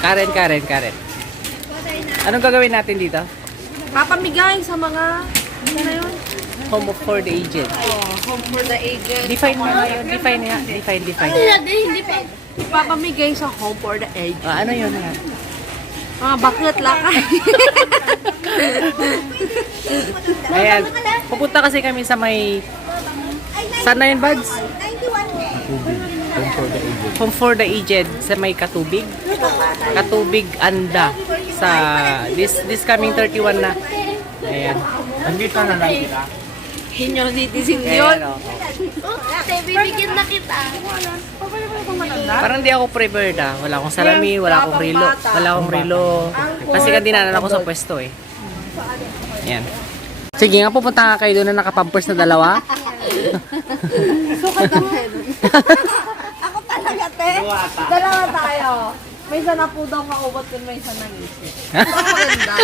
Karen. Anong gagawin natin dito? Papamigay sa mga, ano na yun? Home for the aged. Home for the aged. Define mo na yun. Define. Hindi pwede. Papamigay sa home for the aged. Ano yun nga? Mga bakit lakay. Ayan. Pupunta kasi kami sa may... Saan na yun, Buds? Home for the aged sa may Katubig. Katubig Anda sa this coming 31 na. Ayan. Andito na lang kita. Hinyo citizen Ayan, yun. Bibigyan na kita. Parang di ako prepared ah. Wala akong salamin, wala akong relo. Kasi kanina ako sa pwesto eh. Ayan. Sige nga, pupunta nga kayo doon na nakapampers na dalawa. Sukat na kayo. Ako talaga, te. Dalawa tayo. May isa na po daw kaubot yun, may isa nang isip. Ito maganda.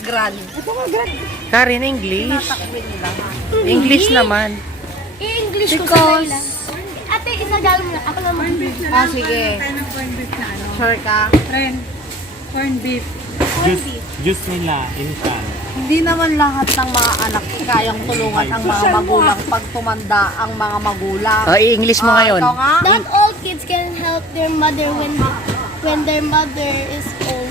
Grand. Ito nga grand. Karen, English. Takbin nila. English naman. I-English ko sa Layla. Ate, isagalo mo na. Ako naman. Ah, sige. Sure ka? Juice nila, instant. Hindi naman lahat ng mga anak kayang tulungan ang mga magulang pag tumanda ang mga magulang. I-English mo ngayon. Ikaw nga? Not all kids can help their mother when their mother is old.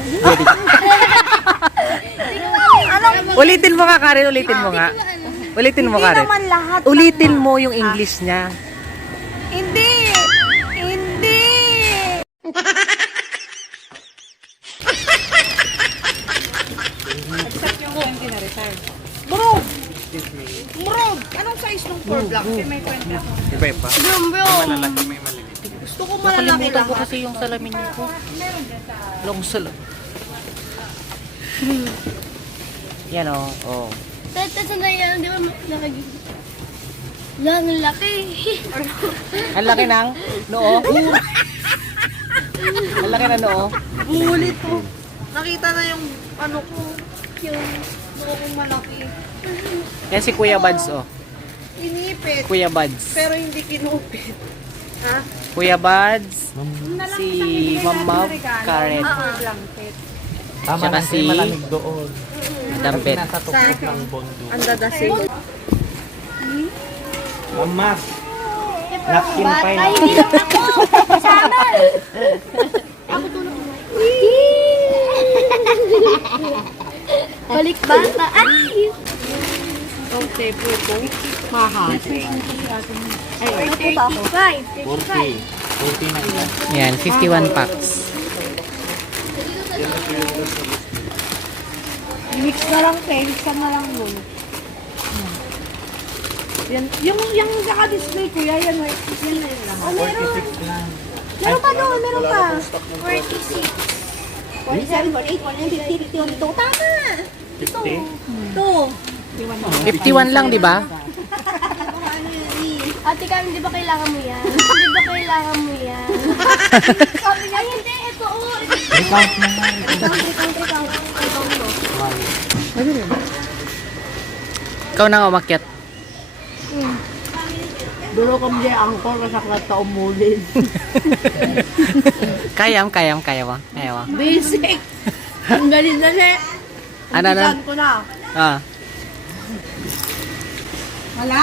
Ulitin mo nga, Karen. Ulitin mo nga. Ulitin mo, Hindi Karen. naman lahat. Ulitin mo yung English niya. Hindi! Hindi! Bro! Bro! Anong size ng 4 block? Iba. Brum, brum. Malalaki, may maliliit. Gusto ko malalaki Nakalimutan ko lahat. kasi yung salamin niyo ko. Long salam. Yan o. Oh. Tapos na yan, di ba nakagig? Lang laki. Ang laki ng noo. Ang laki ng noo. Bulit to. Nakita na yung ano ko. Yung noo kong malaki. Yan si Kuya Buds oh. Inipit. Kuya Buds. Pero hindi kinupit. Ha? Kuya Buds. Si Mama Karen. Blanket. Tama Tsaka na si- malamig doon. Madam Bet. Nasa tuktok ng bondo. Ang dadasig. Mamas. Napkin pa Ay, yun. hindi lang ako. Kasama. Ako tulog mo. Balik bata. Ay! Okay, puto. Mahal. Ay, naputa ako. 40. 40 na isa. Yan, 51 packs. Mix na lang, te. Mix ka na lang nun. Yan, yung naka-display ko, yan na yun lahat. 46 lang. Meron pa doon, meron pa. 46. 47, 48, 49, 50, 52. Tama! 50. Ito. 51 lang, di ba? Ate Karen, di ba kailangan mo yan? Di ba kailangan mo yan? Sabi niya, hindi, ito, oh. Recount na nga. Ikaw na umakyat. Dulo kami dyan, angkor, kasaklat ka umulin. Kaya mo. Basic! Ang galing na siya. Ano na? Umpisan ko na. Ah. Wala?